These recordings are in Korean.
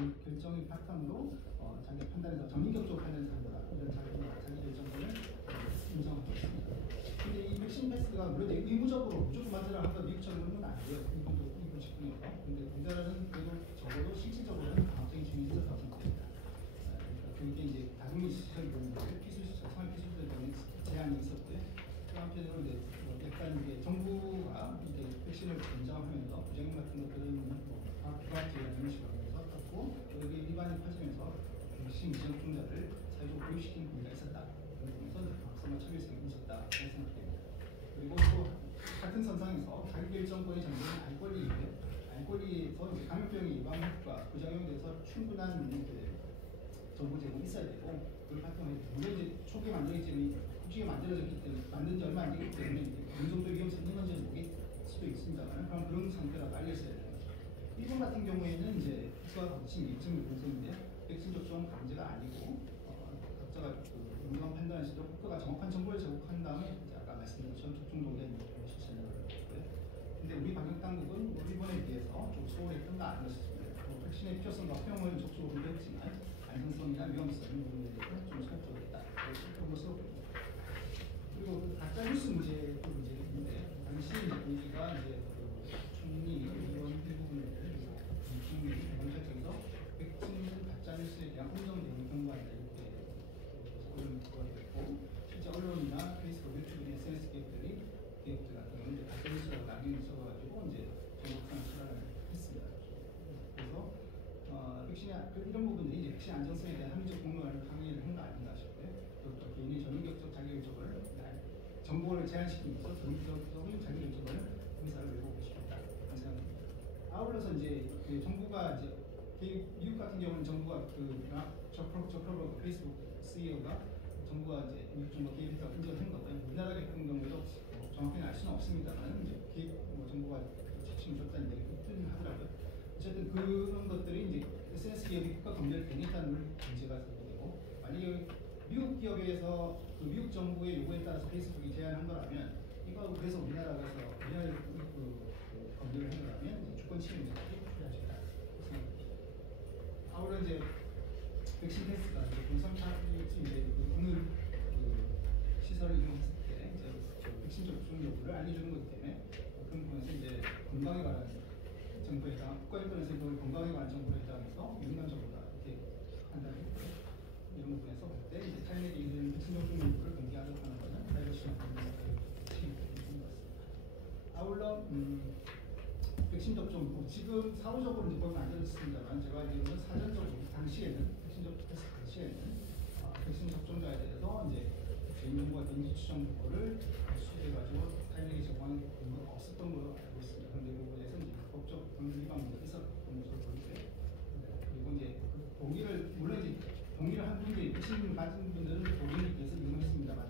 그 결정을 바탕으로 자기가 판단해서 전인격적으로 판단해서 한 거다. 이런 자기 결정권을 인정하고 있습니다. 근데 이 백신 패스가 물론 의무적으로 무조건 맞으라 한건 미국처럼 그런 건 아니고요. 이분도 이분 직분이고. 근데 우리나라는 그래도 적어도 실질적으로는 강압적인 증이 있었다고 생각합니다. 그러니까 그게 이제 다중이 시설 보는데 피수시설, 생활 피수시설 때문에 제한이 있었고요. 또 한편으로 이제 약간 이게 정부가 이제 백신을 인정하면서 부작용 같은 것들은 과학제한 이런 식으로 하면서 떴고 여기 위반이 퍼지면서 백신 미접종자를 사회적으로 고립시키는 분위기가 있었다. 그러면서 학생과 차별성이 있었다 생각됩니다. 그리고 또 같은 선상에서 자기결정권의 전제는 알 권리에서 이제 감염병의 예방과 부작용에 대해서 충분한 정보 제공이 있어야 되고 그걸 바탕으로 물론 이제 초기에 만들어졌기 때문에 만든 지 얼마 안 되기 때문에 어느 정도 위험성이 있는 건지는 모를 수도 있습니다만 그런 상태라고 알렸어야 되는 거죠. 일본 같은 경우에는 이제 수가 거친 입증 분석인데 백신 접종 강제가 아니고 각자가 운동한 판단할 수 있도록 국가가 정확한 정보를 제공한 다음에 이제 아까 말씀드린 것처럼 접종 동의안 실천을 했고요. 근데 우리 방역 당국은 일본에 비해서 좀 소홀했던 거 아니었습니다. 백신의 필요성과 허용을 적극적으로 했지만 안전성이나 위험성 부분에 대해서 좀 소극적으로 했다. 그런 것으로 보입니다. 그리고 가짜 뉴스 문제도 문제가 있는데 당시 분위기가 이제 총리 이런 일부분을 총리 경찰청에서 백신 가짜 뉴스에 대한 공정 대응을 경고한다 이렇게 그런 거가 됐고 실제 언론이나 페이스북, 유튜브, SNS 기업들 같은 경우는 가짜 뉴스라고 나뉘어 써가지고 이제 정확한 수사를 했습니다. 그래서 백신이 이런 부분들이 이제 백신 안전성에 대한 합리적 공론을 항의를 한 거 아닌가 싶고요. 또 개인의 전인격적 자기결정을 정보를 제한시키면서 전인격적인 자기결정을 의사를 내보고 싶었다 그런 생각입니다. 아울러서 이제 그 정부가 이제 미국 같은 경우는 정부가 저커버그 페이스북 CEO가 정부가 이제 미국 정부가 개입했다고 인정한 거고요. 우리나라 같은 경우에도 정확히는 알 수는 없습니다만 이제 정부가 지침을 줬다는 얘기가 있긴 하더라고요. 어쨌든 그런 것들이 이제 SNS 기업이 국가 검열을 당했다는 문제가 생기고 만약에 미국 기업에서 그 미국 정부의 요구에 따라서 페이스북이 제안한 거라면 이거 그래서 우리나라에서 검열을 하려면 주권 침해 문제가 필요할 수 있다 생각합니다. 아울러 이제 백신 테스트가 이제 공산파들이 이제 오늘 시설을 이용했을 때 이제 백신 접종 여부를 알려주는 것 때문에 그런 부분에서 이제 건강에 관한 정보에 해당, 국가인권에서 건강에 관한 정보에 해당해서 민감정보다 이렇게 판단했고요. 이런 부분에서 볼 때 이제 타인에게 이런 백신 접종 여부를 공개하도록 하는 것은 프라이버시나 침해가 있는 것 같습니다. 아울러 백신 접종 지금 사후적으로 이제 법이 만들어졌습니다만 제가 알기로는 사전적으로 당시에는 백신 접종 테스트 당시에는 백신 접종자에 대해서 이제 개인정보와 개인지 추정 정보를 수집해가지고 타인에게 제공하는 경우가 없었던 걸로 알고 있습니다. 그런데 그 부분에서 이제 법적 법률 위반 문제가 있었던 것으로 보이고요. 그리고 이제 그 동의를 물론 이제 동의를 한 분들이 백신을 맞은 분들은 동의를 위해서 이용했습니다만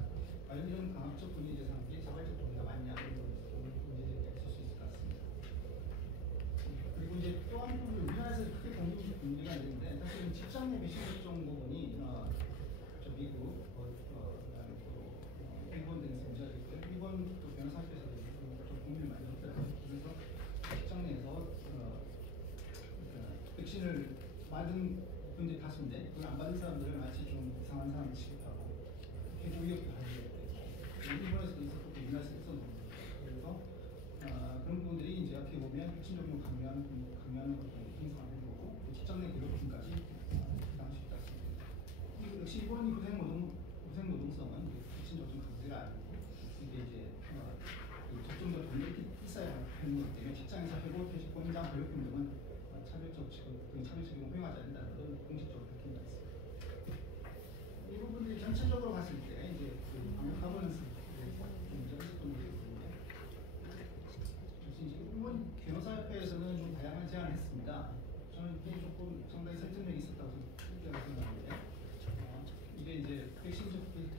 과연 이런 강압적 분위기 대상한 게 자발적 동의가 맞냐 이런 문제들이 있을 수 있을 것 같습니다. 그리고 이제 또 한 부분 우리나라에서 크게 공동 문제가 있는데 사실은 직장 내 백신 접종 부분이 미국, 그다음에 또 일본 등에서 문제가 있고요. 일본 또 변호사께서도 좀 고민을 많이 했더라고요. 그래서 직장 내에서 백신을 맞은 분들이 다수인데 그걸 안 받은 사람들을 마치 좀 이상한 사람 취급하고 해고 위협도 하게 되고 일본에서도 있었고 우리나라에서도 있었는데 그래서 그런 부분들이 이제 앞에 보면 백신 접종을 강요하는 것도 행사하는 거고 직장 내 괴롭힘까지 해당할 수 있다. 역시 일본이 고생노동성은 백신 접종 강제가 아니고 이게 이제 접종자 돈이 있어야 하는 것 때문에 직장에서 해고, 퇴직, 공장, 괴롭힘 등은 차별적 지금 차별적인 허용하지 않는다는 걸 공식적으로 밝힌 바 있습니다. 이 부분들이 전체적으로 봤을 때 이제 방역 가버넌스에 대해서 문제가 있었던 것이 있는데 일본 변호사협회에서는 좀 다양한 제안을 했습니다. 저는 이게 조금 상당히 설득력이 있었다고 생각하는데 이게 이제 백신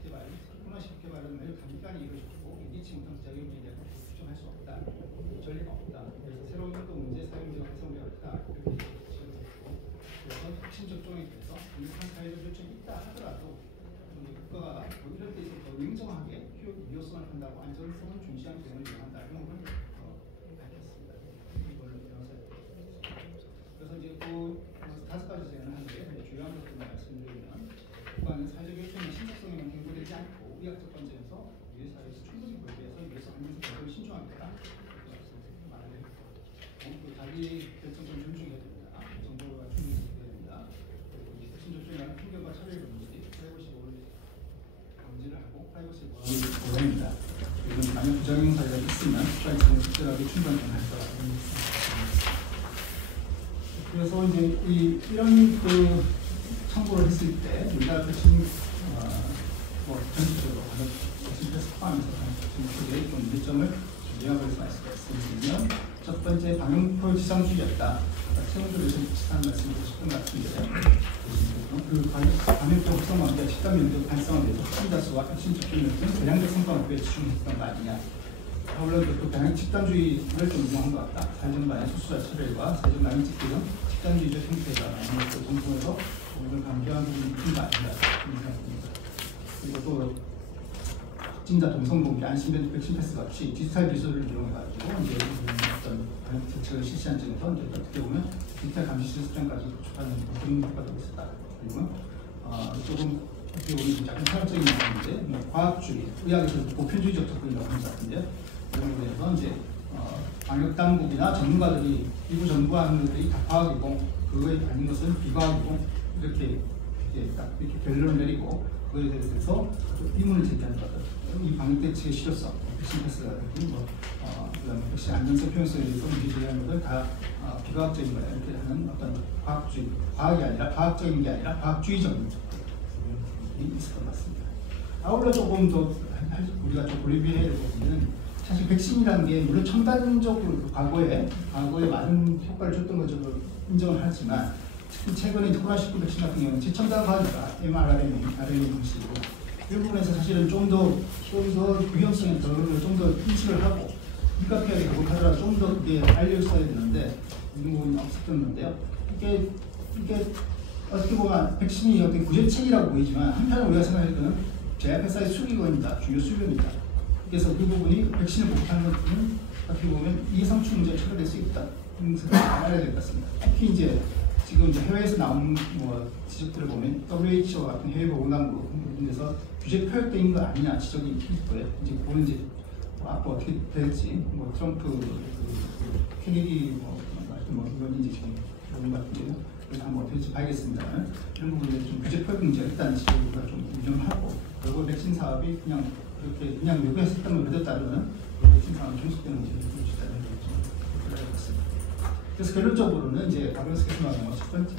개발, 코로나19 개발은 매우 단기간에 이루어졌고 예기치 못한 부작용에 대한 추정할 수 없다. 전례가 없다. 그래서 새로운 활동 문제, 사용 문제가 발생되어 있다. 이렇게 지적을 했고 그래서 백신 접종에 대해서 강력한 사회적 요청이 있다 하더라도 국가가 이런 데 있어서 더 냉정하게 유효성을 판다고 안전성은 중시한 대응을 이용한다. 이런 걸 밝혔습니다. 이걸로 변호사. 그래서 이제 그 5가지 제안을 하는데 주요한 것들만 말씀드리면 국가는 사회적 요청이나 신속성에만 경고되지 않고 의학적 관점에서 우리 사회에서 충분히 보여줘서 위해서 안전성 결정을 신중합니다. 말을 했고 자기 결정권 존중해야 됩니다. 정보가 충분히 해야 됩니다. 그리고 백신 접종이라는 편견과 차별 금지, 프라이버시 보호를 방지를 하고 프라이버시 보호합니다. 이건 만약 부작용 사례가 있으면 국가에서 적절하게 충분히 할 거라고 생각합니다. 그래서 이제 이런 그 청구를 했을 때 우리가 백신 뭐 전체적으로 백신 패스 포함해서 백신 쪽에 좀 문제점을 요약해서 말씀드리면 첫 번째 방역표 지상주의였다. 최원주 의사는 말씀드리고 싶은 것 같은데 그 방역표 확산과 함께 집단 면역 발생에 대해서 확진자수와 백신 접종률 등 대량적 성과 목표에 집중했던 거 아니냐. 물론 또 방역 집단주의를 좀 이용한 것 같다. 사회전반의 수수자 차별과 사회적 라인 찍기 등 집단주의적 형태가 많은 것을 공통해서 오늘 강조한 부분이 있는 거 아닌가 생각합니다. 그리고 또 확진자 동성공개 안심된 백신 패스 같이 디지털 기술을 이용해가지고 이제 어떤 방역 대책을 실시한 점에서 이제 어떻게 보면 디지털 감시 시스템까지 구축하는 그런 효과도 있었다. 그리고 조금 어떻게 보면 약간 철학적인 부분인데 뭐 과학주의, 의학에서 보편주의적 접근이라고 하는 것 같은데 이런 거에서 이제 방역 당국이나 전문가들이 일부 전문가하는 것들이 다 과학이고 그거에 아닌 것은 비과학이고 이렇게 딱 이렇게 결론을 내리고 그거에 대해서 의문을 제기하는 것들. 이 방역 대책의 실효성, 백신 패스라든지 그다음에 백신 안전성 필요성에 대해서 문제 제기하는 것들 다 비과학적인 거야 이렇게 하는 어떤 과학주의, 과학이 아니라 과학적인 게 아니라 과학주의적인 부분이 있을 것 같습니다. 아울러 조금 더 우리가 좀 분리해야 될 부분은 사실 백신이라는 게 물론 첨단적으로 과거에 많은 효과를 줬던 것으로 인정을 하지만 특히 최근에 코로나19 백신 같은 경우는 최첨단 과학이다. mRNA, RNA 방식이고 이 부분에서 사실은 좀 더 위험성에 좀 더 인식을 하고 입각해야 되고 하더라도 좀 더 이게 알려줘야 되는데 이런 부분이 없었는데요. 이게 어떻게 보면 백신이 어떤 구제책이라고 보이지만 한편으로 우리가 생각할 때는 제약회사의 수기관이다, 주요 수요입니다. 그래서 그 부분이 백신을 공급하는 것은 어떻게 보면 이해상충 문제가 초래될 수 있다. 알아야 될 것 같습니다. 특히 이제 지금 이제 해외에서 나온 지적들을 보면 WHO 같은 해외 보건당국 부분에서 규제 표역된 거 아니냐 지적이 있을 거예요. 이제 그거는 이제 앞으로 어떻게 될지 트럼프 케네디 이건 이제 지금 그런 것 같은데요. 그래서 한번 어떻게 될지 봐야겠습니다. 이런 부분에 좀 규제 표역 문제가 있다는 지적을 좀 인정하고 그리고 백신 사업이 그냥 요구했을 때만 그대로 따르는 백신 사업이 종속되는 문제를 좀 그래야 겠습니다. 그래서 결론적으로는 이제 박영석께서 말한 것 첫 번째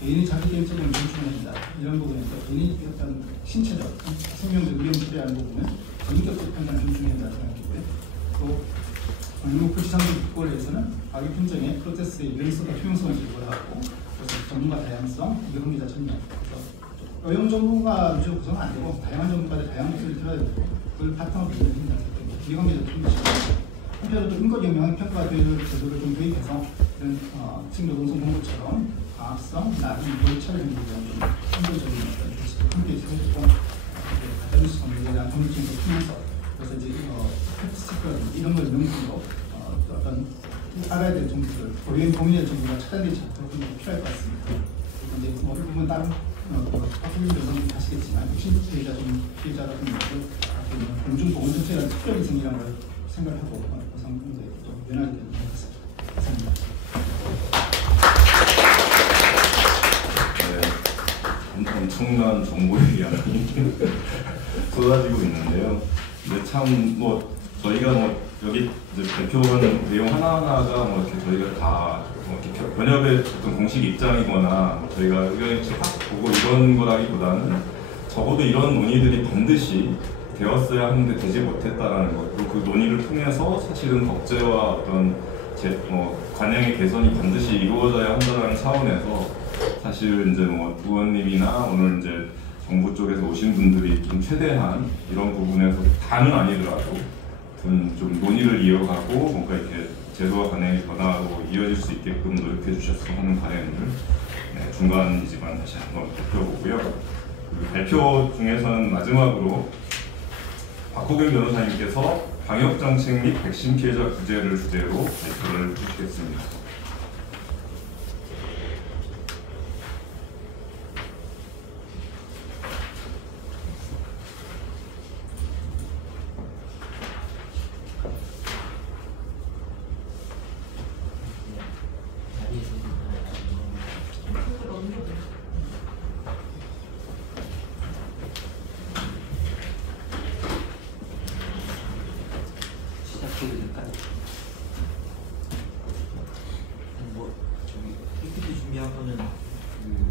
개인의 자기 개인적인 존중해야 된다. 이런 부분에서 개인의 어떤 신체적 생명적 위험 처리하는 부분은 전격적 판단을 존중해야 된다고 생각하고요. 또 방역표 지상주의 국고에 대해서는 과기 편정의 프로세스의 유연성과 투명성을 제고를 하고 그래서 전문가 다양성, 위험기자 전면 어용 전문가 위주로 구성은 안 되고 다양한 전문가들 다양한 목소리를 들어야 되고 그걸 바탕으로 이루어야 된다고 생각합니다. 위험기자 통제시키고 한편으로 또 인권 영향 평가 제도를 좀 도입해서 이런 직노동성 공부처럼 과학성, 나중 교육차별 행위를 좀 인권적인 어떤 함께 해주고 가짜뉴스 검색에 대한 독립적인 투명성 그래서 이제 팩트체크라든지 이런 걸 명분으로 어떤 알아야 될 정보를 고민해야 될 정보가 차단되지 않도록 필요할 것 같습니다. 그리고 이제 이 부분 다른 학부모 여러분이 아시겠지만 백신 피해자 같은 경우도 공중보건정책이라는 특별위생이라는 걸 생각을 하고 상품에 좀 연하게 되는 것 같습니다. 감사합니다. 네, 엄청난 정보의 양이 쏟아지고 있는데요. 근데 참 저희가 여기 대표하는 내용 하나하나가 이렇게 저희가 다 이렇게 변협의 어떤 공식 입장이거나 저희가 의견이 확 보고 이런 거라기보다는 적어도 이런 논의들이 반드시 되었어야 하는데 되지 못했다라는 것, 그리고 그 논의를 통해서 사실은 법제와 어떤 관행의 개선이 반드시 이루어져야 한다는 차원에서 사실 이제 의원님이나 오늘 이제 정부 쪽에서 오신 분들이 좀 최대한 이런 부분에서 다는 아니더라도 좀 논의를 이어가고 뭔가 이렇게 제도와 관행의 변화로 이어질 수 있게끔 노력해 주셨으면 하는 바람을 중간이지만 다시 한번 살펴보고요. 그 발표 중에서는 마지막으로 박호경 변호사님께서 방역정책 및 백신 피해자 구제를 주제로 발표를 해주시겠습니다.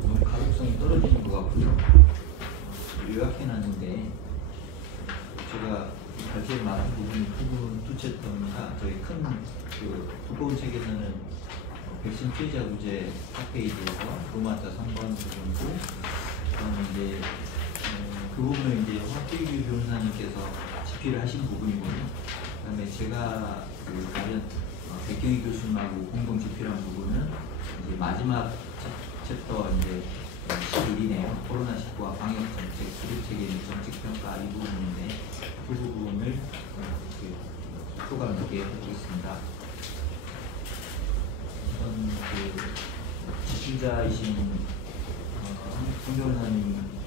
너무 가독성이 떨어지는 것 같고요. 요약해놨는데 제가 발제를 많은 부분 두 챕터입니다. 저희 큰 두꺼운 책에서는 백신 피해자 구제 4페이지에서 로마자 3번 부분이고, 그다음에 이제 그 부분은 이제 황필규 변호사님께서 집필을 하신 부분이고요. 그다음에 제가 다른 백경희 교수님하고 공동 집필한 부분은 이제 마지막 챕터 이제 11이네요. 코로나19와 방역정책, 기술체계 정책평가 이 부분인데 그 부분을 소감 있게 해보겠습니다. 우선 집필자이신 황 변호사님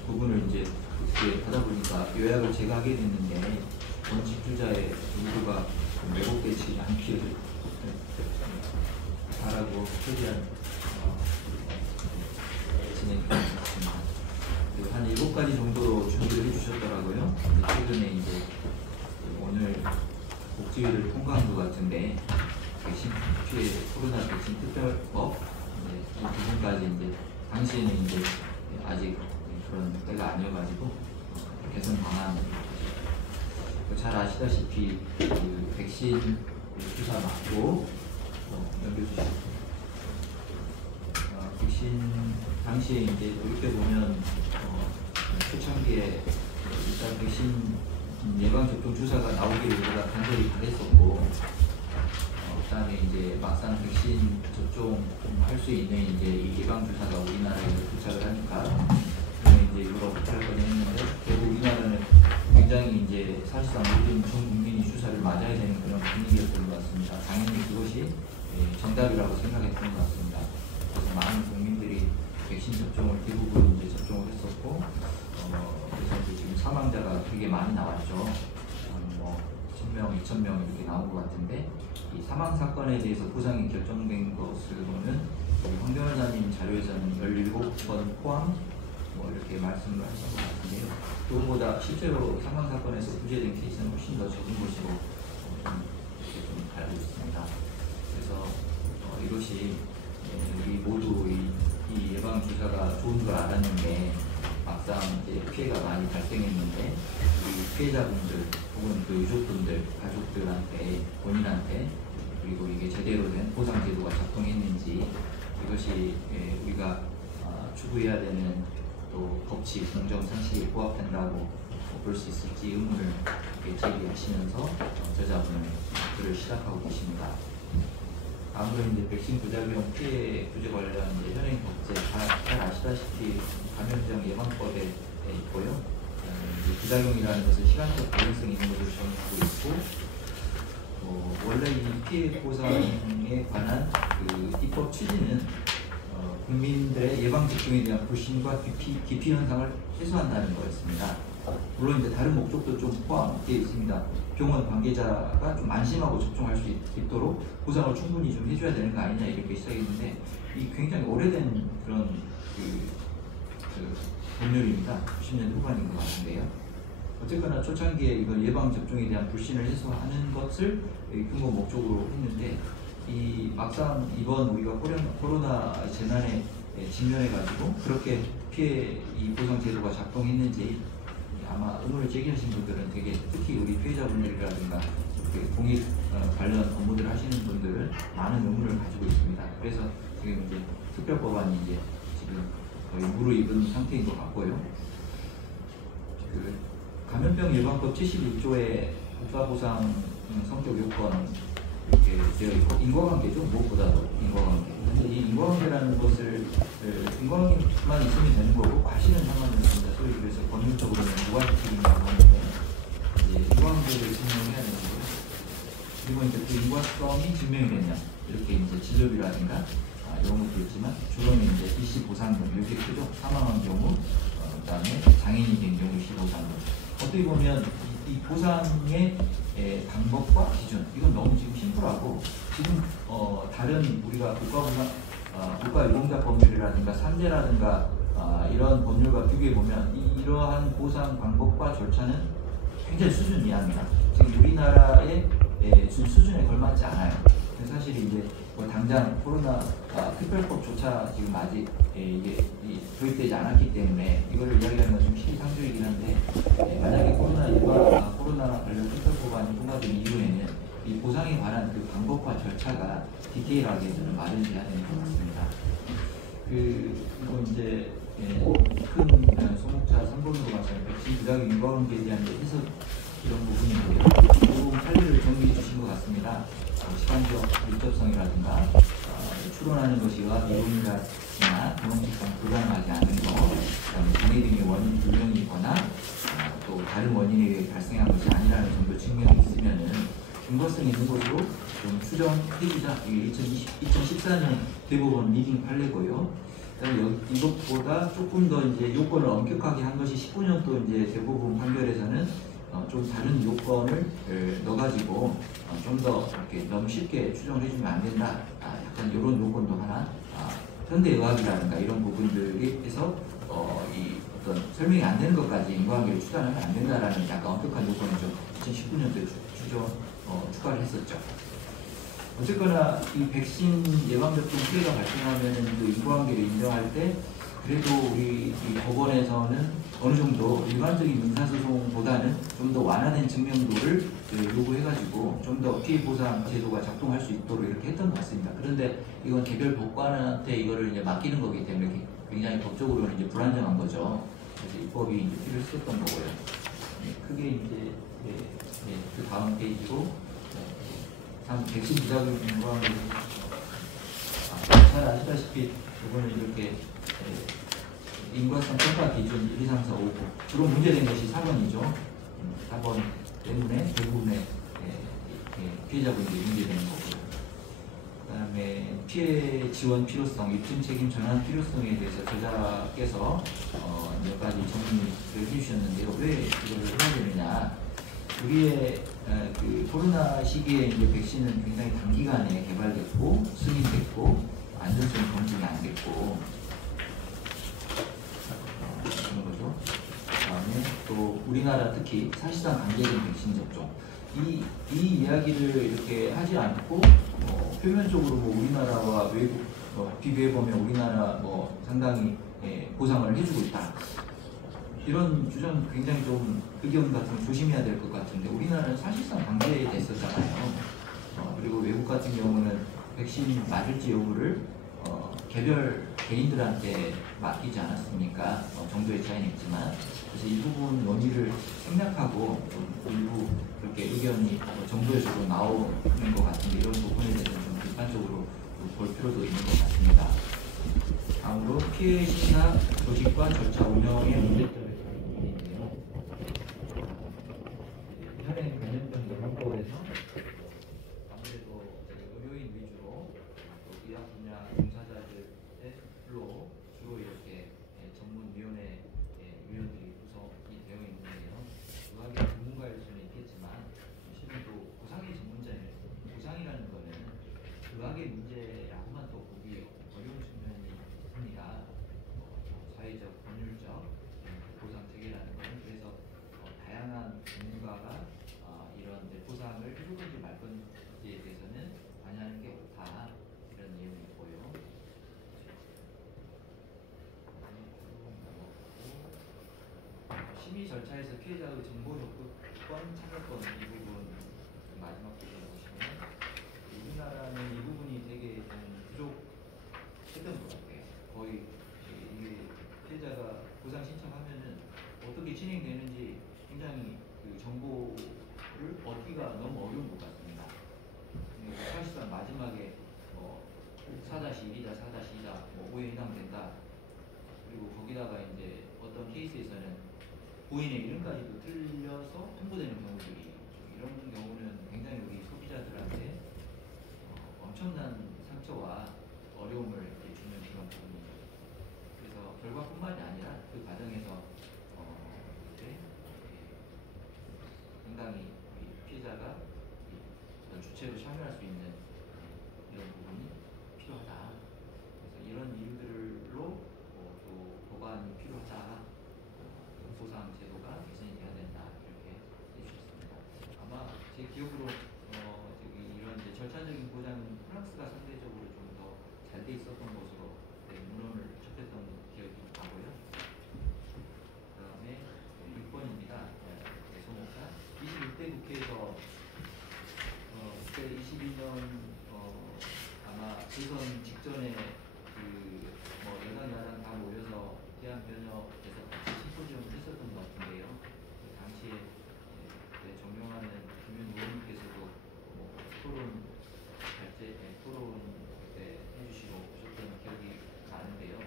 부분을 이제 어떻게 하다 보니까 요약을 제가 하게 됐는데, 원 집필자의 의도가 왜곡되지 않기를 바라고 최대한 진행하겠습니다. 한 7가지 정도로 준비를 해주셨더라고요. 최근에 이제 오늘 복지위를 통과한 것 같은데, 백신 피해 코로나 백신 특별법 이 부분까지 이제 당시에는 이제 아직 그런 때가 아니어가지고 개선 방안, 잘 아시다시피 백신 주사 맞고 넘겨주시고, 백신 당시에 이제 이렇게 보면 초창기에 일단 백신 예방 접종 주사가 나오기를 우리가 간절히 바랬었고, 그다음에 이제 막상 백신 접종할 수 있는 이제 이 예방 주사가 우리나라에 도착을 하니까 이제 유럽 도착을 했는데, 결국 우리나라는 굉장히 이제 사실상 모든 전 국민이 주사를 맞아야 되는 그런 분위기였던 것 같습니다. 당연히 그것이 정답이라고 생각했던 것 같습니다. 그래서 많은 국민들이 백신 접종을 대부분 이제 접종을 했었고, 그래서 지금 사망자가 되게 많이 나왔죠. 1000명, 2000명 이렇게 나온 것 같은데, 이 사망 사건에 대해서 보상이 결정된 것으로는 황 변호사님 자료에서는 17번 포함 이렇게 말씀을 하신 것 같은데요. 그것보다 실제로 사망 사건에서 구제된 케이스는 훨씬 더 적은 것으로 좀 알고 있습니다. 그래서 이것이 우리 모두 이 예방 주사가 좋은 걸 알았는데, 막상 이제 피해가 많이 발생했는데 우리 피해자분들 혹은 그 유족분들, 가족들한테, 본인한테, 그리고 이게 제대로 된 보상 제도가 작동했는지, 이것이 우리가 추구해야 되는 또 법칙, 공정 상식에 부합한다고 볼 수 있을지 의문을 제기하시면서 저자분은 글을 시작하고 계십니다. 다음으로 이제 백신 부작용 피해 구제 관련 현행 법제, 잘 아시다시피 감염병 예방법에 있고요. 부작용이라는 것은 시간적 발생성이 있는 것으로 정의하고 있고, 원래 이 피해 보상에 관한 그 입법 취지는 국민들의 예방 접종에 대한 불신과 기피 현상을 해소한다는 거였습니다. 물론 이제 다른 목적도 좀 포함되어 있습니다. 병원 관계자가 좀 안심하고 접종할 수 있도록 보상을 충분히 좀 해줘야 되는 거 아니냐 이렇게 시작했는데, 이 굉장히 오래된 그런 법률입니다. 90년 후반인 것 같은데요. 어쨌거나 초창기에 이걸 예방 접종에 대한 불신을 해소하는 것을 근거 목적으로 했는데, 이 막상 이번 우리가 코로나 재난에 직면해가지고 그렇게 피해 이 보상 제도가 작동했는지 아마 의문을 제기하신 분들은 되게, 특히 우리 피해자분들이라든가 공익 관련 업무들을 하시는 분들은 많은 의문을 가지고 있습니다. 그래서 지금 이제 특별법안이 이제 지금 거의 무르익은 상태인 것 같고요. 그 감염병 예방법 71조의 국가보상 성격 요건 이렇게 되어 있고, 인과관계죠. 무엇보다도 인과관계. 근데 이 인과관계라는 것을 인과관계만 있으면 되는 거고 과실은 상관은 없습니다. 소위 그래서 법률적으로는 무과실이라고 하는데, 이제 인과관계를 증명해야 되는 거고요. 그리고 이제 그 인과성이 증명이 되냐, 이렇게 이제 진료비라든가 이런 것도 있지만, 주로는 이제 일시 보상금 이렇게 크죠. 사망한 경우, 그다음에 장애인이 된 경우 일시 보상금. 어떻게 보면 이 보상의 방법과 기준, 이건 너무 지금 심플하고, 지금 다른 우리가 국가유공자 법률이라든가 산재라든가 이런 법률과 비교해 보면 이러한 보상 방법과 절차는 굉장히 수준 이하입니다. 지금 우리나라의 수준에 걸맞지 않아요. 사실 이제 뭐 당장 코로나 특별법조차 지금 아직 이게 도입되지 않았기 때문에 이거를 이야기하는 건 좀 시기상조이긴 한데 만약에 코로나 관련 특별법안이 통과된 이후에는 이 보상에 관한 그 방법과 절차가 디테일하게 저는 마련돼야 되는 것 같습니다. 그리고 이제 큰 소목차 3번으로 가서 백신 부작 인과관계에 대한 해석 이런 부분이고요. 이 판례를 정리해 주신 것 같습니다. 시간적 밀접성이라든가 추론하는 것이와 이론이나 경험칙상 불가능하지 않은 것, 그다음에 장애 등의 원인 불명이거나 또 다른 원인에 의해 발생한 것이 아니라는 정도 증명이 있으면은 근거성 있는 것으로 좀 추정해주자. 이게 2014년 대법원 리딩 판례고요. 그다음에 이것보다 조금 더 이제 요건을 엄격하게 한 것이 19년도 이제 대법원 판결에서는 좀 다른 요건을 넣어가지고 좀 더 이렇게 너무 쉽게 추정을 해주면 안 된다. 약간 이런 요건도 하나 현대의학이라든가 이런 부분들에서 이 어떤 설명이 안 되는 것까지 인과관계를 추단하면 안 된다라는 약간 엄격한 요건을 좀 2019년도에 추가를 했었죠. 어쨌거나 이 백신 예방접종 피해가 발생하면 그 인과관계를 인정할 때 그래도 우리 이 법원에서는 어느 정도 일반적인 민사소송보다는 좀 더 완화된 증명도를 요구해가지고 좀 더 피해 보상 제도가 작동할 수 있도록 이렇게 했던 것 같습니다. 그런데 이건 개별 법관한테 이거를 이제 맡기는 거기 때문에 굉장히 법적으로는 이제 불안정한 거죠. 그래서 입법이 이제 필요했었던 거고요. 크게 이제 그 다음 페이지로 백신 부작용 인과관계 잘 아시다시피 이거는 이렇게 인과성 평가 기준 1, 2, 3, 4, 5 주로 문제된 것이 4번이죠. 4번 때문에 대부분의 피해자분들이 문제되는 거고요. 그 다음에 피해 지원 필요성, 입증 책임 전환 필요성에 대해서 저자께서 몇 가지 정리를 해주셨는데요. 왜 이걸 해야 되느냐. 우리의 그 코로나 시기에 이제 백신은 굉장히 단기간에 개발됐고 승인됐고 안전성 검증이 안 됐고 그런 거죠. 그다음에 또 우리나라 특히 사실상 강제된 백신 접종 이 이야기를 이렇게 하지 않고 표면적으로 뭐 우리나라와 외국 비교해 보면 우리나라 뭐 상당히 보상을 해주고 있다. 이런 주장 굉장히 좀 의견 같은 거 조심해야 될 것 같은데 우리나라는 사실상 강제됐었잖아요. 그리고 외국 같은 경우는 백신 맞을지 여부를 개별 개인들한테 맡기지 않았습니까? 정도의 차이는 있지만 그래서 이 부분 논의를 생략하고 좀 일부 그렇게 의견이 정부에서도 나오는 것 같은데 이런 부분에 대해서 좀 비판적으로 볼 필요도 있는 것 같습니다. 다음으로 피해 심사 조직과 절차 운영의 문제점에 대한 부분인데요. 현행 감염병 예방법에서 아무래도 의료인 위주로 또 의학 분야 종사자들로 주로 이렇게 전문위원회 위원들이 구성이 되어 있는데요. 의학의 전문가일 수는 있겠지만 실은 또 보상의 전문자예요. 보상이라는 거는 의학의 문제라고만 또 보기 어려운 측면이 있습니다. 사회적, 법률적 보상 체계라는 거는 그래서 다양한 전문가가 이런 보상을 해줄 건지 말 건지에 대해서는 관여하는 게 옳다 이런 내용이 있고요. 심의 절차에서 피해자의 정보 접근권, 참여권 이 부분 마지막 부분 보시면 우리나라는 이 부분이 되게 좀 부족했던 것 같아요. 거의 이게 피해자가 보상 신청하면은 어떻게 진행되는지 굉장히 그 정보를 얻기가 너무 어려운 것 같습니다. 사실상 마지막에 4-1이다, 4-2다, 5에 해당된다. 그리고 거기다가 이제 어떤 케이스에서는 부인의 이름까지도 틀려서 통보되는 경우들이 이런 경우는 굉장히 우리 소비자들한테 엄청난 상처와 어려움을 주는 그런 부분이죠. 그래서 결과뿐만이 아니라 그 과정에서 상당히 피해자가 주체로 참여할 수 있는 이런 부분이 필요하다. 그래서 이런 이유들로 또 보완이 필요하다. 보상 제도가 개선이 돼야 된다. 이렇게 해주셨습니다. 아마 제 기억으로 이런 이제 절차적인 보장은 프랑스가 상대적으로 좀 더 잘 돼 있었던 것으로 문헌을 접했던 기억이 나고요. 그다음에 6번입니다. 소목사 21대 국회에서 그때 22년 아마 대선 직전에 뭐 여당 야당 다 모여서 대한 변협에서 같이 심포지엄을 했었던 것 같은데요. 그 당시에 존경하는 김윤 의원님께서도 토론 해주시고 오셨던 기억이 나는데요.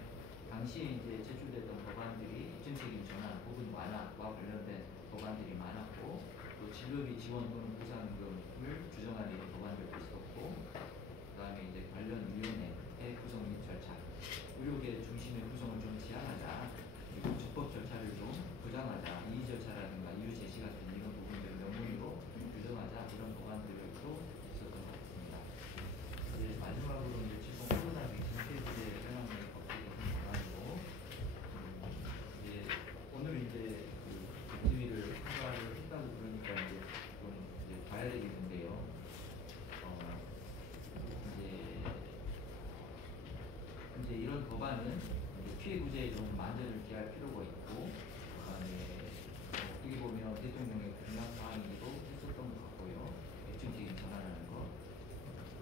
당시에 이제 제출됐던 법안들이 입증책임 전환 혹은 완화와 관련된 법안들이 많았고, 또 진료비 지원 또는 보상금을 규정하는 이런 법안들도 있었고, 그다음에 이제 관련 위원회 구성 및 절차, 의료계 중심의 구성을 좀 지향하자, 그리고 적법 절차를 좀 보장하자, 이의 절차라든가 이유 제시 같은 이런 부분들을 명문으로 규정하자, 이런 법안들도 있었던 것 같습니다. 이제 마지막으로 이제 지금 코로나 백신 폐부제 현황의 법규 개선 방안으로 이제 오늘 이제 TV를 통과를 했다고 그러니까 이제 좀 이제 봐야 되겠는데요. 이제 이런 법안은 피해 구제에 좀 만전을 기할 필요가 있고, 어떻게 보면 대통령의 공약 사항이기도 했었던 것 같고요. 핵심적인 전환하는 것,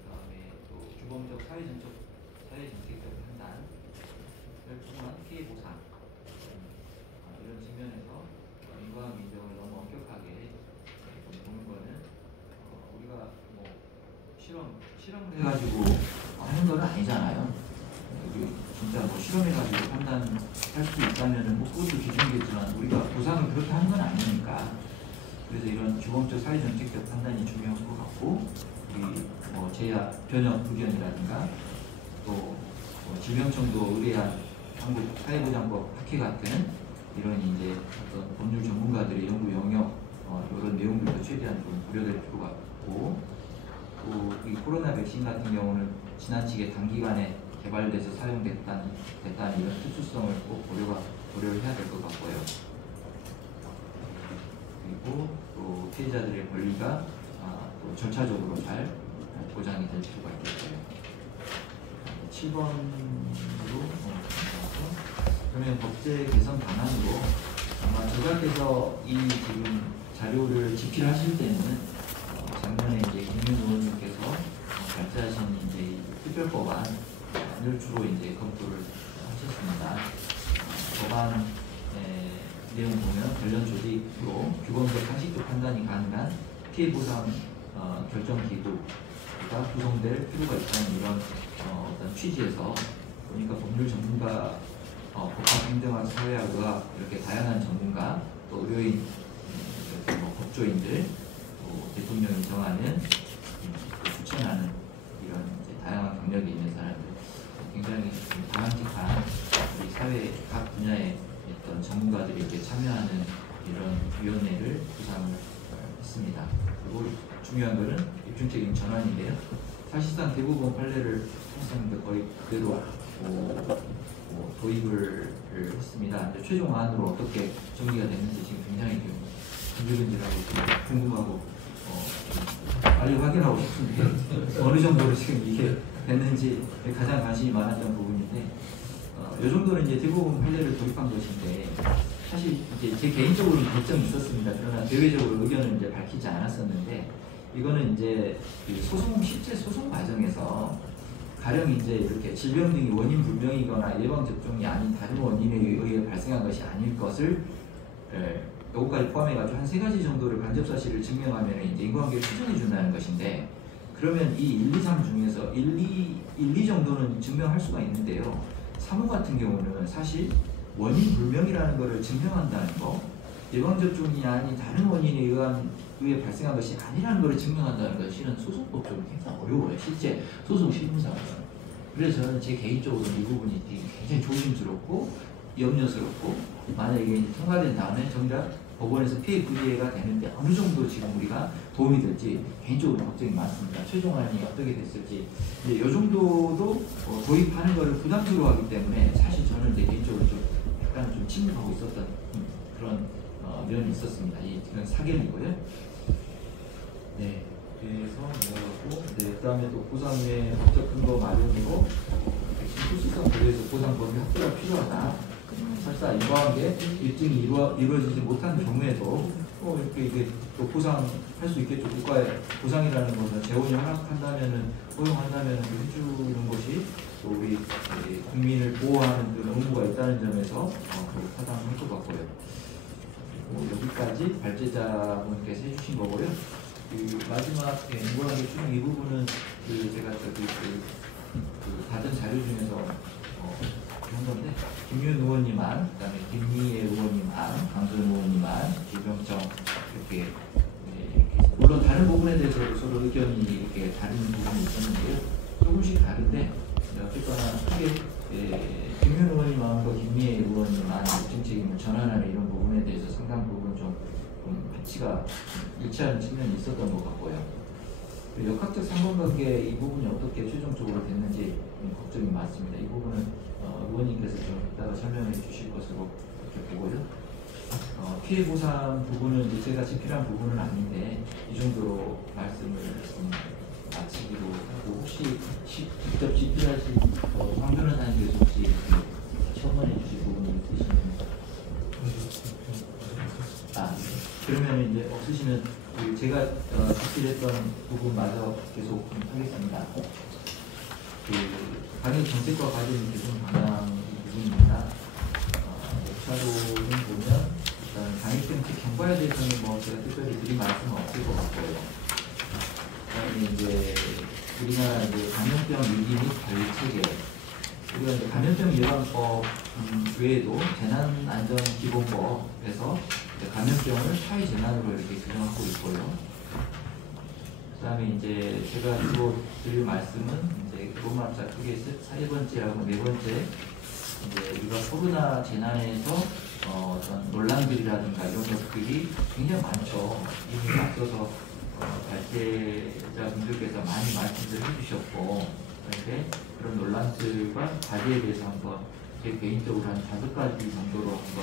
그다음에 또 규범적 사회정책적 판단, 별풍한 피해 보상, 이런 측면에서 인과와 민정을 너무 엄격하게 보는 거는 우리가 뭐 실험을 해가지고 하는 건 아니잖아요. 진짜 뭐 실험해가지고 판단할 수 있다면은 뭐 그것도 기준이겠지만 우리가 보상을 그렇게 하는 건 아니니까. 그래서 이런 규범적 사회정책적 판단이 중요한 것 같고, 우리 뭐 제약 변협 의견이라든가 또뭐 질병청도 의뢰한 한국 사회보장법 학회 같은 이런 이제 어떤 법률 전문가들의 연구 영역 이런 내용들도 최대한 좀 고려될 필요가 있고, 또 이 코로나 백신 같은 경우는 지나치게 단기간에 개발돼서 사용됐다는 이런 특수성을 꼭 고려를 해야 될 것 같고요. 그리고 또 피해자들의 권리가 또 절차적으로 잘 보장이 될 필요가 있겠고요. 7번으로 그러면 법제 개선 방안으로 아마 조각에서 이 지금 자료를 집필하실 때는 작년에 이제 김윤 의원님께서 발제하신 이제 특별법안을 주로 이제 검토를 하셨습니다. 법안 내용 보면 관련 조직으로 규범적 상식적 판단이 가능한 피해 보상 결정 기구가 구성될 필요가 있다는 이런 어떤 취지에서 보니까 법률 전문가, 법학 행정학, 사회학, 의학 이렇게 다양한 전문가, 또 의료인, 뭐 법조인들, 또 대통령이 정하는 추천하는 이런 이제 다양한 경력이 있는 사람들, 굉장히 바람직한 우리 사회 각 분야의 어떤 전문가들이 이렇게 참여하는 이런 위원회를 구상을 했습니다. 그리고 중요한 것은 입증적인 전환인데요. 사실상 대부분 판례를 사실상 거의 그대로 도입을 했습니다. 최종안으로 어떻게 정리가 됐는지 지금 굉장히 좀 근질근질하고 궁금하고 빨리 확인하고 싶은데 어느 정도로 지금 이게 됐는지 가장 관심이 많았던 부분인데, 이 정도는 이제 대부분 판례를 도입한 것인데, 사실 이제 제 개인적으로는 걱정이 있었습니다. 그러나 대외적으로 의견을 이제 밝히지 않았었는데, 이거는 이제 실제 소송 과정에서 가령 이제 이렇게 질병 등이 원인 불명이거나 예방 접종이 아닌 다른 원인에 의해 발생한 것이 아닐 것을 요거까지 포함해가지고 한 3가지 정도를 간접 사실을 증명하면 이제 인과관계를 추정해 준다는 것인데, 그러면 이 1, 2, 3 중에서 1, 2 정도는 증명할 수가 있는데요. 3호 같은 경우는 사실 원인 불명이라는 것을 증명한다는 거, 예방접종이 아닌 다른 원인에 의해 발생한 것이 아니라는 것을 증명한다는 것은 실은 소송법적으로 굉장히 어려워요. 실제 소송 실무상으로. 그래서 저는 제 개인적으로 이 부분이 굉장히 조심스럽고 염려스럽고, 만약에 통과된 다음에 정작 법원에서 피해 구제가 되는데 어느 정도 지금 우리가 도움이 될지 개인적으로 걱정이 많습니다. 최종안이 어떻게 됐을지. 이 정도도 도입하는 것을 부담스러워하기 때문에 사실 저는 제 개인적으로 좀 약간 좀 침묵하고 있었던 그런 면이 있었습니다. 이건 사견이고요. 네. 대해서 내가고 그다음에 또 보상 외 법적 근거 마련으로 백신 필수성 고려해서 보상 범위 확대가 필요하다. 설사 이러한 게 일정이 이루어지지 못한 경우에도 이렇게 이게 또 보상할 수 있겠죠. 국가의 보상이라는 것은 재원이 허락한다면은 허용한다면은 해주는 것이 또 우리 국민을 보호하는 그런 의무가 있다는 점에서 타당할 것 같고요. 여기까지 발제자분께서 해주신 거고요. 그 마지막 인권관계 추정 이 부분은 제가 받은 자료 중에서 한 건데 김윤 의원님만, 그다음에 김미애 의원님만, 강전 의원님만, 기병정 이렇게 물론 다른 부분에 대해서 서로 의견이 이렇게 다른 부분이 있었는데요. 조금씩 다른데 어쨌거나 크게 김윤 의원님과 김미애 의원님만 정책임을 전환하는 이런 부분에 대해서 상당 부분 좀 가치가 일치하는 측면이 있었던 것 같고요. 역학적 상관관계 이 부분이 어떻게 최종적으로 됐는지 걱정이 많습니다. 이 부분은 의원님께서 좀 이따가 설명해 주실 것으로 이렇게 보고요. 피해 보상 부분은 이제 제가 집필한 부분은 아닌데 이 정도로 말씀을 마치기로 하고 혹시 직접 집필하신 황 변호사님께서 혹시 첨언해 주실 부분이 있으시면 그러면 이제 없으시면 제가 집필했던 부분마저 계속 하겠습니다. 방역 정책과 관련 개선 방향 부분입니다. 역사로는 보면 일단 방역 정책 경과에 대해서는 제가 특별히 드릴 말씀은 없을 것 같고요. 그다음에 이제 우리나라 감염병 위기 및 관리 체계, 우리가 이제 감염병 예방법 외에도 재난안전기본법에서 감염병을 사회재난으로 이렇게 규정하고 있고요. 그다음에 이제 제가 드릴 말씀은 이제 로마자 크게 세 번째하고 네 번째 이제 우리가 코로나 재난에서 어떤 논란들이라든가 이런 것들이 굉장히 많죠. 이미 앞서서 발제자분들께서 많이 말씀을 해주셨고, 그런데 그런 논란들과 과제에 대해서 한번 제 개인적으로 한 5가지 정도로 한번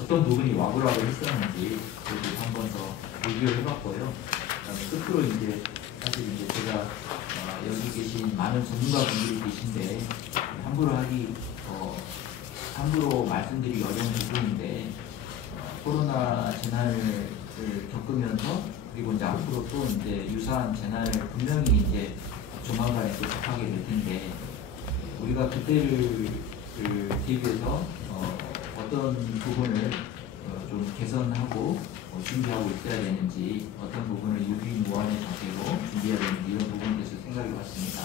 어떤 부분이 와구라고 했었는지 그것을 한번 더 리뷰를 해봤고요. 그다음에 끝으로 이제 사실 이제 제가 여기 계신 많은 전문가분들이 계신데 함부로 말씀드리기 어려운 부분인데 코로나 재난을 겪으면서 그리고 이제 앞으로 또 이제 유사한 재난을 분명히 이제 조만간에 또 접하게 될 텐데 우리가 그때를 대비해서 어떤 부분을 좀 개선하고 준비하고 있어야 되는지, 어떤 부분을 유비무환의 자세로 준비해야 되는지 이런 부분에 대해서 생각해 봤습니다.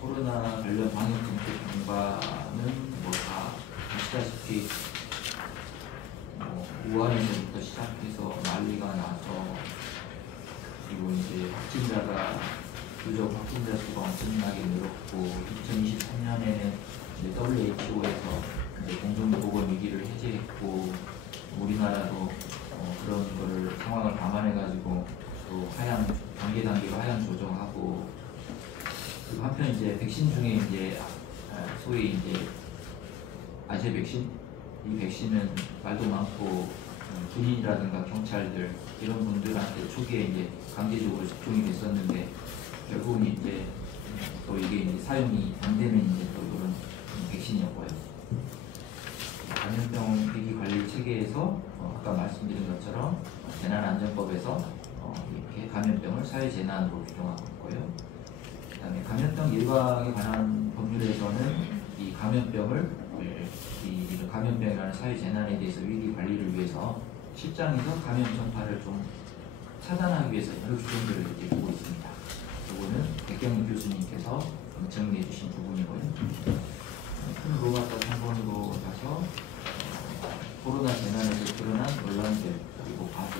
코로나 관련 방역 정책 경과는 다 아시다시피 우한에서부터 시작해서 난리가 나서 그리고 이제 확진자가 누적 확진자 수가 엄청나게 늘었고 2023년에는 WHO에서 공중보건 위기를 해제했고 우리나라도 그런 거를 상황을 감안해가지고 또 단계로 하향 조정하고 그리고 한편 이제 백신 중에 이제 소위 이제 아재 백신 이 백신은 말도 많고 군인이라든가 경찰들 이런 분들한테 초기에 이제 강제적으로 접종이 됐었는데 결국은 이제 또 이게 이제 사용이 안 되는 이제 또 그런 백신이었고요. 감염병 위기 관리 체계에서 아까 말씀드린 것처럼 재난안전법에서 이렇게 감염병을 사회재난으로 규정하고 있고요. 그다음에 감염병 예방에 관한 법률에서는 이 감염병이라는 사회재난에 대해서 위기 관리를 위해서 실장에서 감염 전파를 좀 차단하기 위해서 여러 규정들을 이렇게 두고 있습니다. 이거는 백경희 교수님께서 정리해 주신 부분이고요. 큰 로마자 3번으로 가서 코로나 재난에서 드러난 논란들 그리고 과제.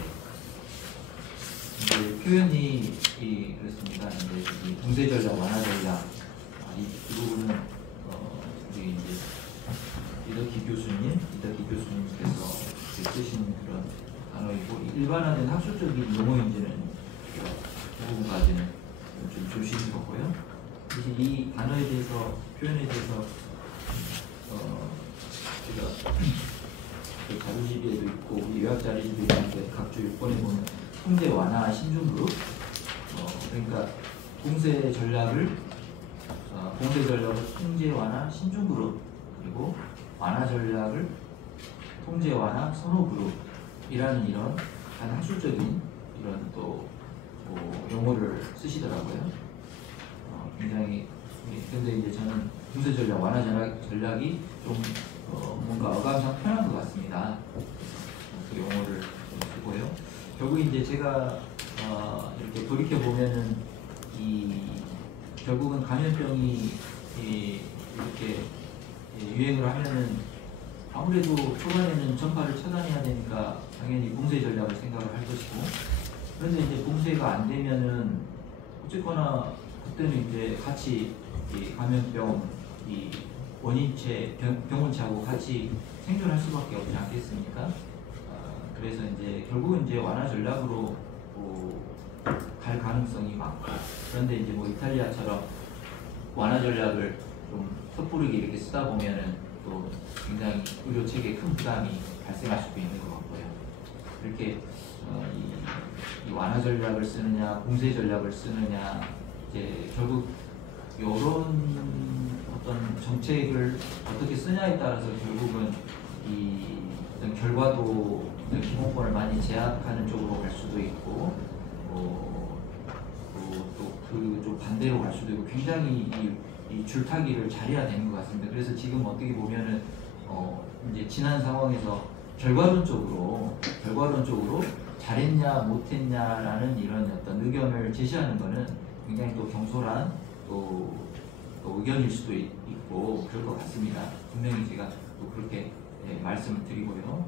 이제 표현이 그렇습니다. 이제 봉쇄 전략, 완화 전략 이 부분은 우리 이제 이덕기 교수님께서 쓰신 그런 단어이고 일반화된 학술적인 용어인지는 그 부분까지는 좀 조심히 보고요. 이제 이 단어에 대해서 표현에 대해서 제가 그 자료집에도 있고 우리 요약 자료집에 있는데 각주 6번에 보면 통제 완화 신중그룹 그러니까 공세 전략을 통제 완화 신중그룹 그리고 완화 전략을 통제 완화 선호그룹이라는 이런 한 학술적인 이런 또 용어를 쓰시더라고요. 굉장히 근데 이제 저는 공세 전략 완화 전략이 좀 뭔가 어감상 편한 것 같습니다. 그 용어를 좀 쓰고요. 결국 이제 제가 이렇게 돌이켜 보면은 결국은 감염병이 이렇게 유행을 하면은 아무래도 초반에는 전파를 차단해야 되니까 당연히 봉쇄 전략을 생각을 할 것이고, 그런데 이제 봉쇄가 안 되면은 어쨌거나 그때는 이제 같이 이 감염병 이 원인체 병원체하고 같이 생존할 수밖에 없지 않겠습니까? 그래서 이제 결국은 이제 완화 전략으로 갈 가능성이 많고, 그런데 이제 뭐 이탈리아처럼 완화 전략을 좀 섣부르게 이렇게 쓰다 보면은 또 굉장히 의료 체계에 큰 부담이 발생할 수도 있는 것 같고요. 이렇게 이 완화 전략을 쓰느냐, 봉쇄 전략을 쓰느냐, 이제 결국 이런 어떤 정책을 어떻게 쓰냐에 따라서 결국은 이 어떤 결과도 어떤 기본권을 많이 제약하는 쪽으로 갈 수도 있고, 또 그 좀 반대로 갈 수도 있고, 굉장히 이 줄타기를 잘해야 되는 것 같습니다. 그래서 지금 어떻게 보면은 이제 지난 상황에서 결과론적으로 잘했냐 못했냐라는 이런 어떤 의견을 제시하는 것은 굉장히 또 경솔한 또 의견일 수도 있고 그럴 것 같습니다. 분명히 제가 또 그렇게 말씀을 드리고요.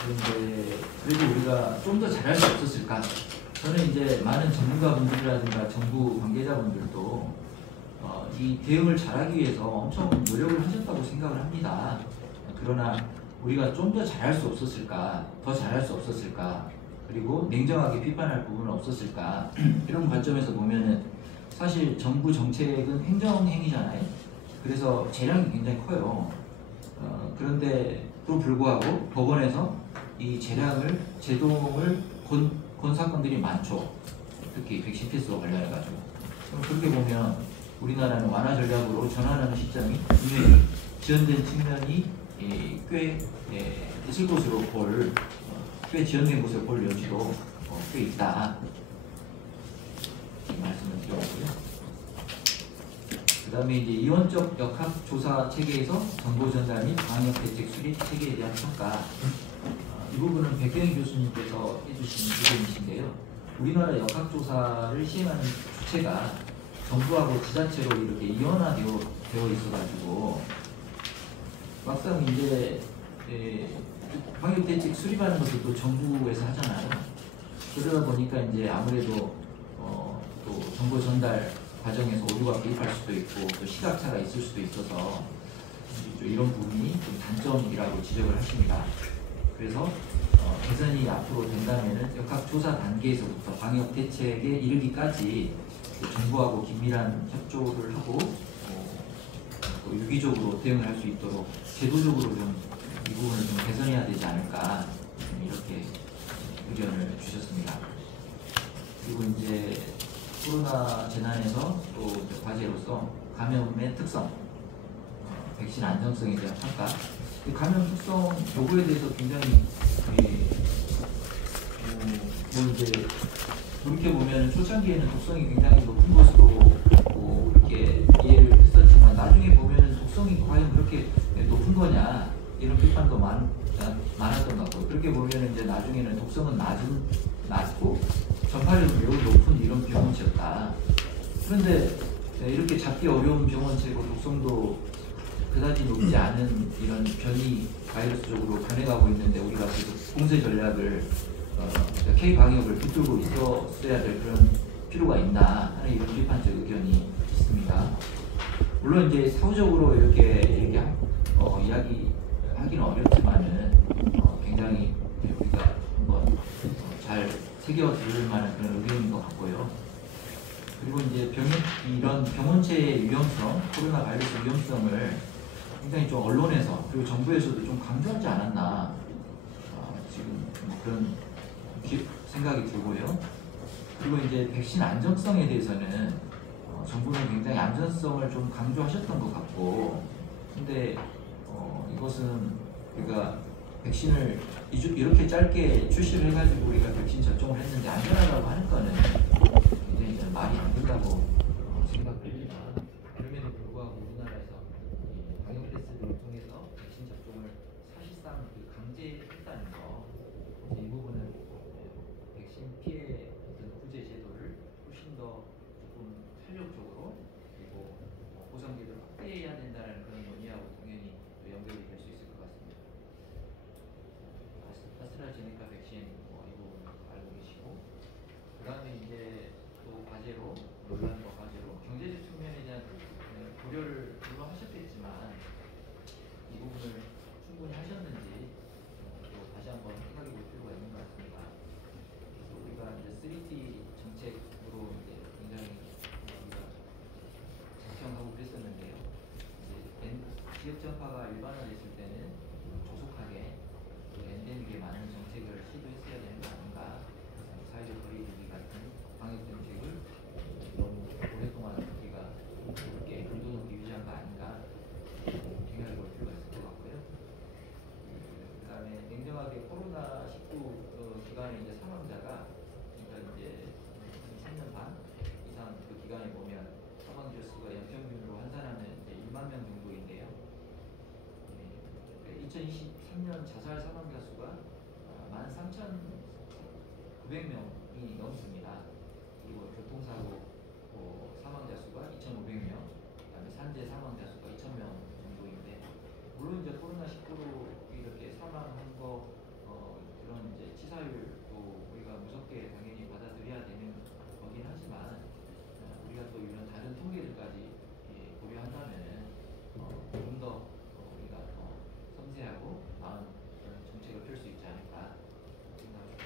그런데 그래도 우리가 좀 더 잘할 수 없었을까? 저는 이제 많은 전문가분들이라든가 정부 관계자분들도 이 대응을 잘하기 위해서 엄청 노력을 하셨다고 생각을 합니다. 그러나 우리가 좀 더 잘할 수 없었을까? 더 잘할 수 없었을까? 그리고 냉정하게 비판할 부분은 없었을까? 이런 관점에서 보면은 사실 정부 정책은 행정행위잖아요. 그래서 재량이 굉장히 커요. 그런데도 불구하고 법원에서 이 제동을 건 사건들이 많죠. 특히 백신 패스와 관련해가지고. 그럼 그렇게 보면 우리나라는 완화 전략으로 전환하는 시점이 분명히 지연된 측면이 꽤 있을 것으로 꽤 지연된 것을 볼 여지도 꽤 있다. 이 말씀을 드렸고요. 그 다음에 이제 이원적 역학조사 체계에서 정보 전달 및 방역 대책 수립 체계에 대한 평가. 이 부분은 백경희 교수님께서 해주신 부분이신데요. 우리나라 역학조사를 시행하는 주체가 정부하고 지자체로 이렇게 이원화되어 있어가지고 막상 이제 방역 대책 수립하는 것도 또 정부에서 하잖아요. 그러다 보니까 이제 아무래도 또 정보 전달 과정에서 오류가 개입할 수도 있고 또 시각차가 있을 수도 있어서 이런 부분이 좀 단점이라고 지적을 하십니다. 그래서 개선이 앞으로 된다면은 역학조사 단계에서부터 방역 대책에 이르기까지 정부하고 긴밀한 협조를 하고 또 유기적으로 대응을 할 수 있도록 제도적으로 좀 이 부분을 좀 개선해야 되지 않을까 이렇게 의견을 주셨습니다. 그리고 이제 코로나 재난에서 또 과제로서 감염의 특성, 백신 안정성에 대한 평가. 감염 특성 요구에 대해서 굉장히 뭐 이제 돌이켜 보면 초창기에는 독성이 굉장히 높은 것으로 이렇게 이해를 했었지만 나중에 보면 독성이 과연 그렇게 높은 거냐 이런 비판도 많았던 것 같고, 그렇게 보면 이제 나중에는 독성은 낮고 전파력은 매우 높은 이런 병원체였다. 그런데 이렇게 잡기 어려운 병원체고 독성도 그다지 높지 않은 이런 변이 바이러스 쪽으로 변해가고 있는데 우리가 계속 봉쇄 전략을 K 방역을 붙들고 있어야 될 그런 필요가 있나 하는 이런 비판적 의견이 있습니다. 물론 이제 사후적으로 이렇게 이야기하기는 어렵지만은 굉장히 우리가 한번 잘 새겨들 만한 그런 의견인 것 같고요. 그리고 이제 이런 병원체의 위험성, 코로나 바이러스 위험성을 굉장히 좀 언론에서 그리고 정부에서도 좀 강조하지 않았나 지금 뭐 그런 생각이 들고요. 그리고 이제 백신 안전성에 대해서는 정부는 굉장히 안전성을 좀 강조하셨던 것 같고, 근데 이것은 우리가 백신을 이렇게 짧게 출시를 해가지고 우리가 백신 접종을 했는데 안전하다고 하는 거는 굉장히 저는 말이 안 된다고 생각됩니다. 그럼에도 불구하고 우리나라에서 방역 테스트를 통해서 백신 접종을 사실상 강제했다는 거, 이 부분은 백신 피해 구제 제도를 훨씬 더 조금 탄력적으로 그리고 보상제도를 확대해야 된다는 그런 논의하고 당연히 연결이 될 수 있을 것 같습니다. 아스트라제네카 백신 이 부분 알고 계시고, 그 다음에 이제 또 과제로 논란과 과제로 경제적 측면에 대한 고려를 물론 하셨겠지만 이 부분을 충분히 하셨는지 또 다시 한번 생각해 볼 필요가 있는 것 같습니다. 그래서 우리가 이제 3T 정책으로 이제 굉장히 우리가 작정하고 그랬었는데요. 이제 지역 전파가 일반화됐을 때는 조속하게 엔데믹에 맞는 정책을 시도했어야 되는 거 아닌가. 사회적 거리두기 같은 방역 정책을 너무 오랫동안 우리가 그렇게 불도 높게 유지한 거 아닌가 생각해 볼 필요가 있을 것 같고요. 그 다음에 냉정하게 코로나19 기간에 이제 사망자가 그러니까 이제 3년 반 이상 그 기간에 보면 사망자 수가 연평균으로 환산하면 이제 1만 명 정도인데요. 2023년 자살 사망자 수가 13,900명이 넘습니다. 그리고 교통사고 사망자 수가 2,500명, 그다음에 산재 사망자 수가 2,000명 정도인데, 물론 이제 코로나19로 이렇게 사망한 거 그런 이제 치사율도 우리가 무섭게 당연히 받아들여야 되는 거긴 하지만 우리가 또 이런 다른 통계들까지 고려한다면은 좀 더 우리가 섬세하고 나은 정책을 펼 수 있지 않을까 생각합니다.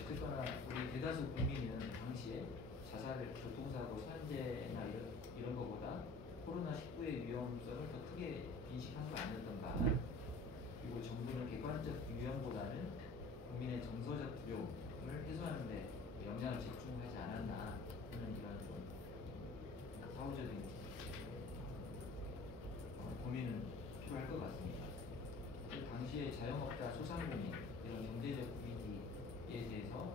어쨌거나 우리 대다수 국민은 당시에 자살, 교통사고, 산재나 이런 거보다 코로나19의 위험성을 더 크게 인식한 거 아니었던가. 그리고 정부는 객관적 위험보다는 국민의 정서적 두려움을 해소하는 데 영향을 집중하지 않았나 하는 이런 좀 사후적인 고민은 필요할 것 같습니다. 그 당시에 자영업자, 소상공인 이런 경제적 위기에 대해서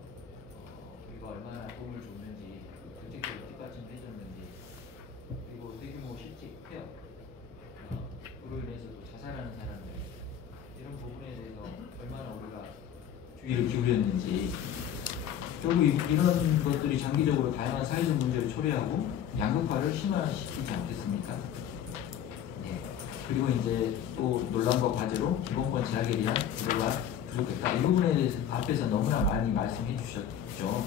우리가 얼마나 도움을 줬는지, 정책적으로 뒷받침을 해줬는지, 그리고 대규모 실직, 폐업, 그로 인해서 또 자살하는 사람들 이런 부분에 대해서 얼마나 우리가 주의를 기울였는지, 결국 이런 것들이 장기적으로 다양한 사회적 문제를 초래하고 양극화를 심화시키지 않겠습니까? 네. 그리고 이제 또 논란과 과제로 기본권 제약에 대한 우려가 부족했다. 이 부분에 대해서 앞에서 너무나 많이 말씀해 주셨죠.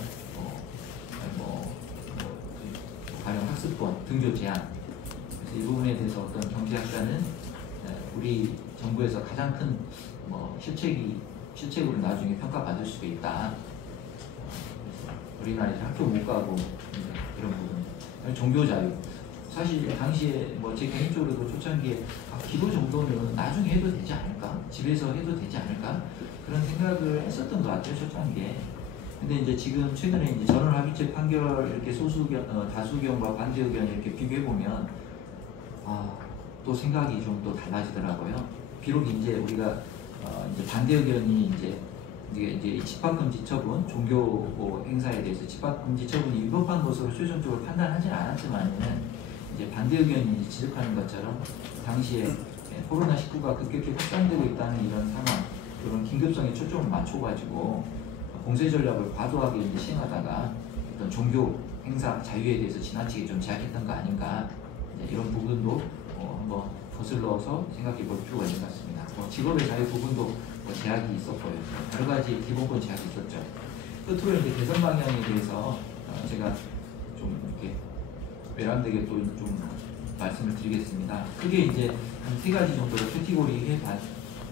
가령 학습권, 등교 제한. 그래서 이 부분에 대해서 어떤 경제학자는 우리 정부에서 가장 큰 실책으로 나중에 평가받을 수도 있다. 우리나라에서 학교 못 가고 이런 부분. 종교 자유. 사실 당시에 제 개인적으로도 초창기에 기도 정도는 나중에 해도 되지 않을까? 집에서 해도 되지 않을까? 그런 생각을 했었던 것 같아요, 초창기에. 근데 이제 지금 최근에 이제 전원합의체 판결 이렇게 다수견과 반대 의견 이렇게 비교해 보면 또 생각이 좀 또 달라지더라고요. 비록 이제 우리가 이제 반대 의견이 이제 집합금지 처분, 종교 행사에 대해서 집합금지 처분이 위법한 것으로 최종적으로 판단하지는 않았지만은 이제 반대 의견이 지적하는 것처럼 당시에 코로나19가 급격히 확산되고 있다는 이런 상황, 이런 긴급성에 초점을 맞춰가지고 공세 전략을 과도하게 이제 시행하다가 어떤 종교 행사 자유에 대해서 지나치게 좀 제약했던 거 아닌가, 이런 부분도 한번 거슬러서 생각해 볼 필요가 있는 것 같습니다. 직업의 자유 부분도 제약이 있었고요. 여러 가지 기본권 제약이 있었죠. 끝으로 이제 개선 방향에 대해서 제가 좀 이렇게 외람되게 또 좀 말씀을 드리겠습니다. 크게 이제 한 3가지 정도로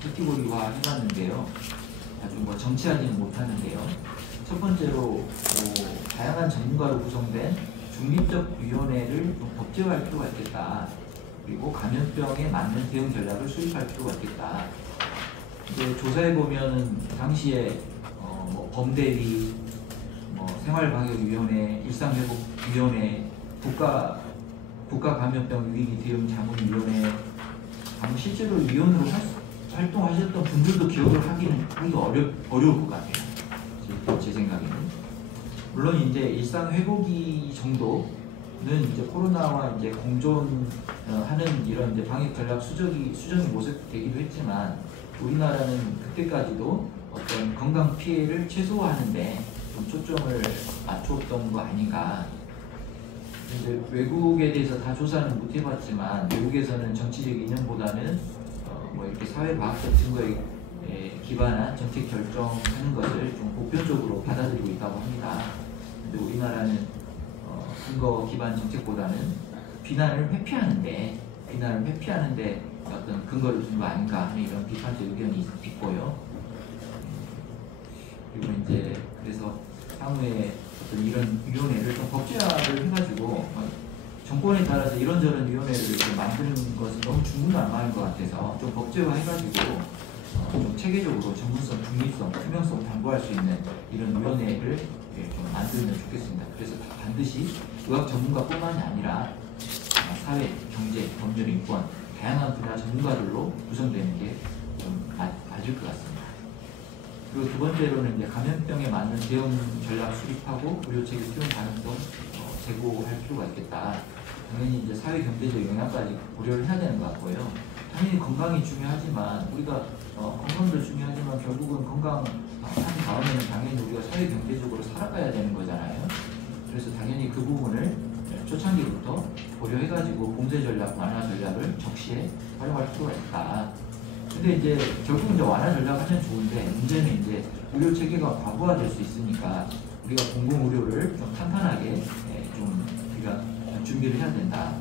카테고리화 해봤는데요. 아주 정치하지는 못하는데요. 첫 번째로 다양한 전문가로 구성된 중립적 위원회를 좀 법제화할 필요가 있겠다. 그리고 감염병에 맞는 대응 전략을 수립할 필요가 있겠다. 이제 조사해 보면은 당시에 뭐 범대위, 뭐 생활방역위원회, 일상회복위원회, 국가감염병 위기 대응 자문위원회, 아마 실제로 위원으로 활동하셨던 분들도 기억을 하기가 어려울 것 같아요. 제 생각에는. 물론 이제 일상회복이 정도는 이제 코로나와 이제 공존하는 이런 이제 방역 전략 수정이 모색되기도 했지만, 우리나라는 그때까지도 어떤 건강 피해를 최소화하는데 좀 초점을 맞추었던 거 아닌가. 이제 외국에 대해서 다 조사는 못 해봤지만, 외국에서는 정치적 이념보다는 뭐 이렇게 사회과학적 증거에 기반한 정책 결정하는 것을 좀 보편적으로 받아들이고 있다고 합니다. 근데 우리나라는 근거 기반 정책보다는 비난을 회피하는데 어떤 근거를 준 거 아닌가 하는 이런 비판적 의견이 있고요. 그리고 이제 그래서 향후에 어떤 이런 위원회를 좀 법제화를 해가지고 정권에 따라서 이런저런 위원회를 좀 만드는 것은 너무 중구난방인 것 같아서 좀 법제화 해가지고 좀 체계적으로 전문성, 중립성, 투명성 담보할 수 있는 이런 위원회를 좀 만들면 좋겠습니다. 그래서 반드시 의학 전문가뿐만이 아니라 사회, 경제, 법률, 인권 다양한 분야 전문가들로 구성되는 게 좀 맞을 것 같습니다. 그리고 두 번째로는 이제 감염병에 맞는 대응 전략 수립하고 의료 체계 수용 가능성 제고할 필요가 있겠다. 당연히 이제 사회 경제적 영향까지 고려를 해야 되는 것 같고요. 당연히 건강이 중요하지만 우리가 건강도 중요하지만 결국은 건강한 다음에는 당연히 우리가 사회 경제적으로 살아가야 되는 거잖아요. 그래서 당연히 그 부분을 초창기부터 고려해가지고 봉쇄 전략, 완화 전략을 적시에 활용할 필요가 있다. 근데 이제 결국 이제 완화 전략 하면 좋은데 문제는 이제 의료 체계가 과부하될 수 있으니까 우리가 공공 의료를 좀 탄탄하게 좀 우리가 준비를 해야 된다.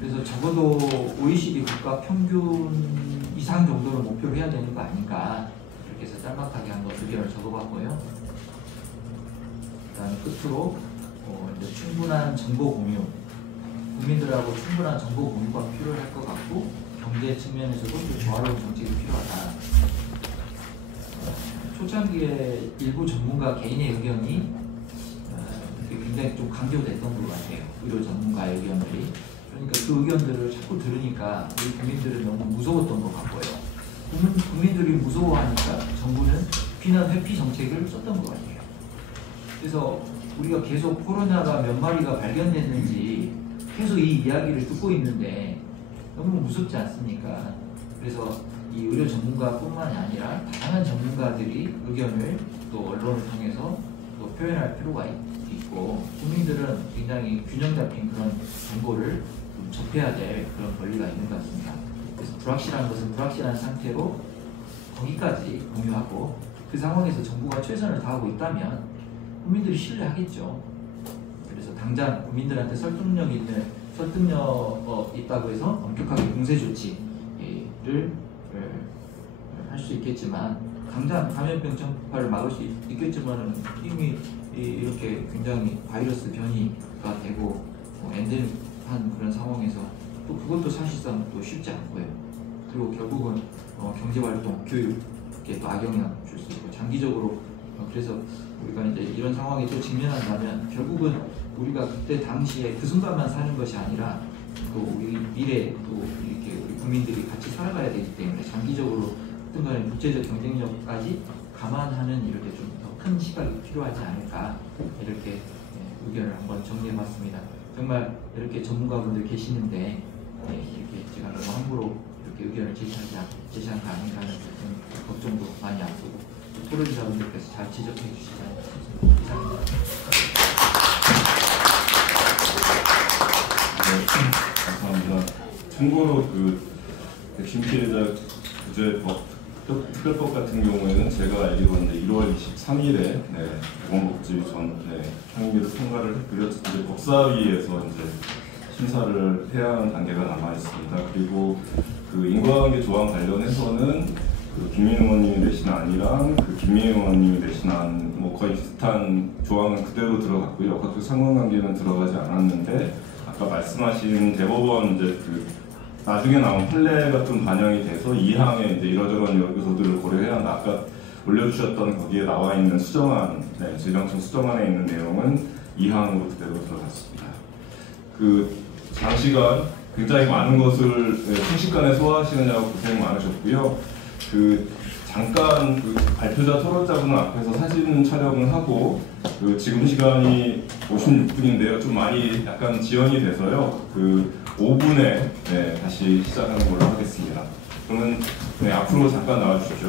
그래서 적어도 OECD 국가 평균 이상 정도는 목표로 해야 되는 거 아닌가, 이렇게 해서 짤막하게 한번 의견을 적어봤고요. 그다음에 끝으로 이제 충분한 정보 공유, 국민들하고 충분한 정보 공유가 필요할 것 같고, 경제 측면에서도 좀 조화로운 정책이 필요하다. 초창기에 일부 전문가 개인의 의견이 굉장히 좀 강조됐던 것 같아요. 의료 전문가의 의견들이. 그러니까 그 의견들을 자꾸 들으니까 우리 국민들은 너무 무서웠던 것 같고요. 국민들이 무서워하니까 정부는 비난 회피 정책을 썼던 것 같아요. 그래서 우리가 계속 코로나가 몇 마리가 발견됐는지 계속 이 이야기를 듣고 있는데 너무 무섭지 않습니까? 그래서 이 의료 전문가뿐만이 아니라 다양한 전문가들이 의견을 또 언론을 통해서 또 표현할 필요가 있고, 국민들은 굉장히 균형 잡힌 그런 정보를 좀 접해야 될 그런 권리가 있는 것 같습니다. 그래서 불확실한 것은 불확실한 상태로 거기까지 공유하고, 그 상황에서 정부가 최선을 다하고 있다면 국민들이 신뢰하겠죠. 그래서 당장 국민들한테 설득력 있다고 해서 엄격하게 봉쇄 조치를 할 수 있겠지만, 당장 감염병 전파를 막을 수 있겠지만은 이미 이렇게 굉장히 바이러스 변이가 되고 엔데믹한 그런 상황에서 또 그것도 사실상 또 쉽지 않고요. 그리고 결국은 경제활동, 교육에 또 악영향 줄 수 있고, 장기적으로 그래서 우리가 이제 이런 상황에 또 직면한다면 결국은 우리가 그때 당시에 그 순간만 사는 것이 아니라 또 우리 미래 또 이렇게 우리 국민들이 같이 살아가야 되기 때문에 장기적으로 어떤 간에 국제적 경쟁력까지 감안하는 이렇게 좀 더 큰 시각이 필요하지 않을까, 이렇게 의견을 한번 정리해봤습니다. 정말 이렇게 전문가분들 계시는데 이렇게 제가 너무 함부로 이렇게 의견을 제시한 거 아닌가 하는 걱정도 많이 앞두고, 토론자분들께서 잘 지적해 주시지 않습니다. 이상입니다. 네, 감사합니다. 참고로 그 백신 피해자 구제법 특별법 같은 경우에는 제가 알기로는 1월 23일에 보건복지 상임위를 통과를 했고요. 이제 법사위에서 이제 심사를 해야 하는 단계가 남아 있습니다. 그리고 그 인과관계 조항 관련해서는 그 김민우 의원님이 내신 안이랑 그 김민우 의원님이 내신 안 뭐 거의 비슷한 조항은 그대로 들어갔고요. 각각 상관관계는 들어가지 않았는데 아까 말씀하신 대법원 이제 그 나중에 나온 판례가 좀 반영이 돼서 2항에 이제 이러저런 요소들을 고려해야 한다. 아까 올려주셨던 거기에 나와 있는 수정안, 재정청 수정안에 있는 내용은 2항으로 그대로 들어갔습니다. 그 장시간 굉장히 많은 것을 순식간에 소화하시느냐고 고생 많으셨고요. 그 잠깐 그 발표자 토론자분 앞에서 사진 촬영을 하고 지금 시간이 56분인데요. 좀 많이 약간 지연이 돼서요. 그 5분에 다시 시작하는 걸로 하겠습니다. 그러면 앞으로 잠깐 나와주십시오.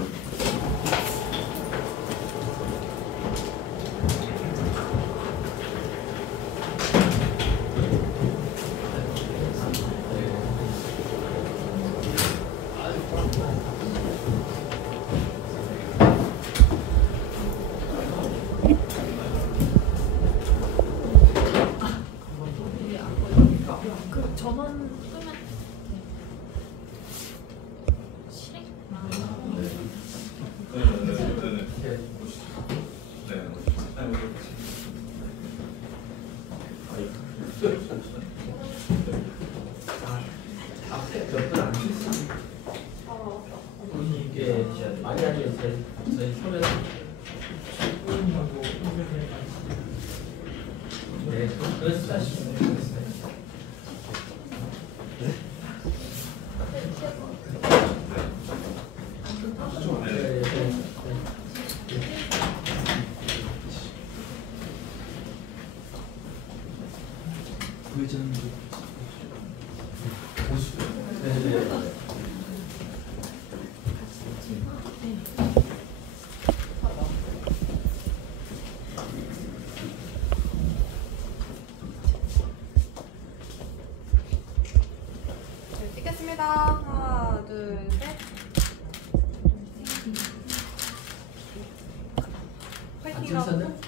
그 전원 끄면 실행? 이게 만약에 저희 서면 네, 그래서 네, 찍겠습니다. 하나, 둘, 셋. 파이팅이라고.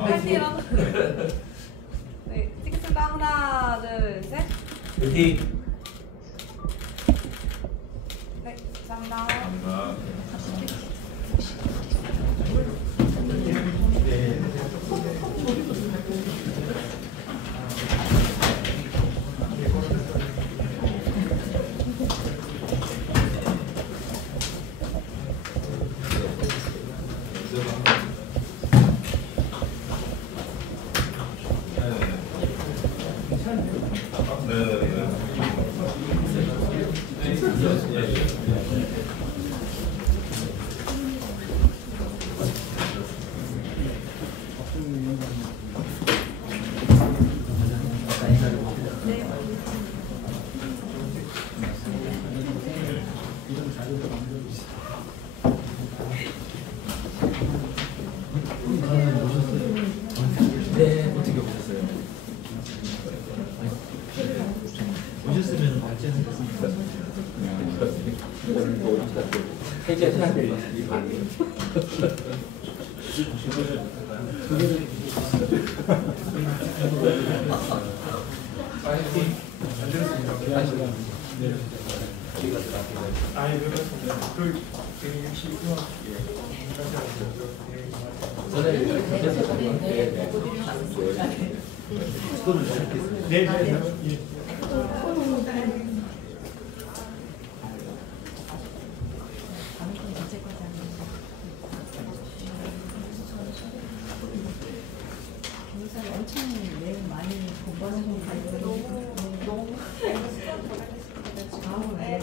파이팅이라고. 네, 찍겠습니다. 하나, 둘, 셋. 화이팅! 네, 감사합니다. 감사합니다. 이런 자료를 만들어주세요. 네, 어떻게 보셨어요? 오셨으면 발전을 했습니다. 해제해야 될 일이 많네요. 굉장히 엄청 내용 많이 공부하는 거 너무 수업 보내겠습니다. 네.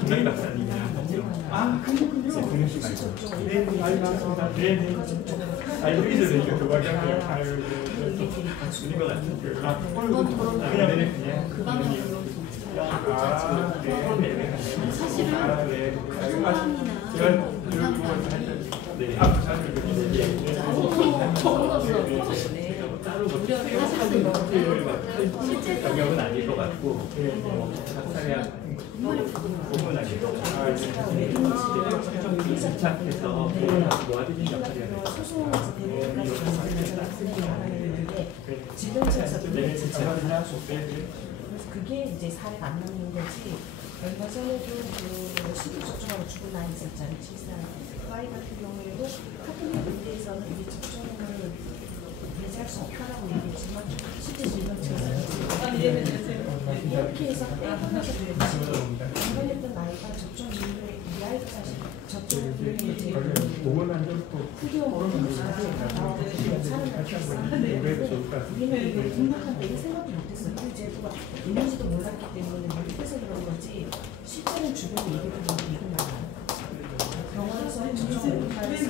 김영희 박사님이랑 그렇군요. 네, 반갑습니다. 네. 여기서 이렇게 교과학교 가요. 우리가 같은 경험은 아닐 것 같고, 학사량 공문하기도 제가 외국인들을 집착해서 모아드린 역할이 아니라 소송에서 대리까지 만들면서 학생들이 알아내는데 질병체에서 그래서 그게 이제 사례가 안 남는 거지. 얼마 전에도 그 신규 접종하고 죽은 아이 있었잖아요. 7살 그 아이 같은 경우에도 카톨릭 의대에서는 이 접종을 배제할 수 없다라고 얘기했지만 실제 질병체에서 이렇게 해서 빼고나서 관련했던 아이가 접종 이후에 이 아이가 사실 접종 이후에 이제 후기용으로 우리는 이거 등록한데 이 생각도 못했어요. 그 제도가 있는지도 몰랐기 때문에 못해서 그런 거지 실제는 주변에 얘기를 들으면 이건 나와요. 병원에서 접종을 하면서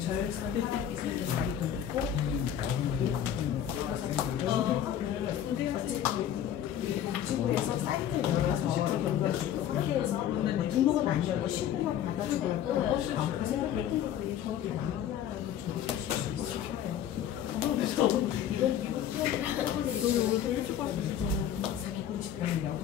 저혈선 하락이 생긴 아이도 있고 복지부에서 사이트를 열어서 학교에서 등록은 안 열고 신고만 받아주고 그 생각을 했던 것도 저도 나오냐라는 걸 좀 느끼실 수 있을 거예요. 이건 미국 사기꾼 집단이라고